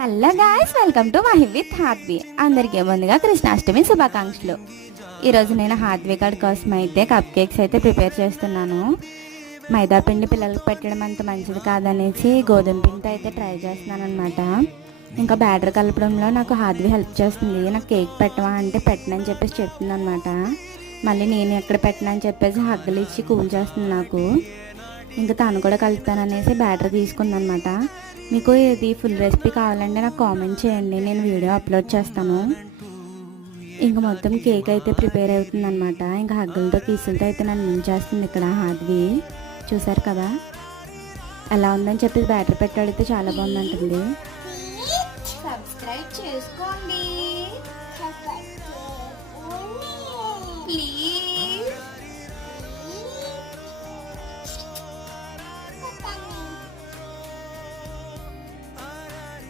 Hello guys, welcome to Mahi with Hardvi. అందరికీ ముందుగా కృష్ణాష్టమి శుభాకాంక్షలు. ఈరోజు నేను హార్ద్వి గారి కోసం అయితే కప్ కేక్స్ అయితే ప్రిపేర్ చేస్తున్నాను. మైదా పిండి పిల్లలకు పెట్టడం అంత మంచిది కాదనేసి గోధుమ పిండితో అయితే ట్రై చేస్తున్నాను అనమాట. ఇంకా బ్యాటర్ కలపడంలో నాకు హార్ద్వి హెల్ప్ చేస్తుంది. నాకు కేక్ పెట్టవా అంటే పెట్టనని చెప్పేసి చెప్తుంది అనమాట. మళ్ళీ నేను ఎక్కడ పెట్టనని చెప్పేసి హగ్గులు ఇచ్చి కూల్ చేస్తుంది నాకు. ఇంకా తను కూడా కలుపుతాననేసి బ్యాటర్ తీసుకుందనమాట. మీకు ఇది ఫుల్ రెసిపీ కావాలంటే నాకు కామెంట్ చేయండి, నేను వీడియో అప్లోడ్ చేస్తాను. ఇంకా మొత్తం కేక్ అయితే ప్రిపేర్ అవుతుందన్నమాట. ఇంకా హగ్గులతో కీసులతో అయితే నన్ను ముంచేస్తుంది ఇక్కడ హార్ద్వి. చూసారు కదా ఎలా ఉందని చెప్పి బ్యాటర్ పెట్టాడితే చాలా బాగుందంటుంది. సబ్స్క్రైబ్ చేసుకోండి.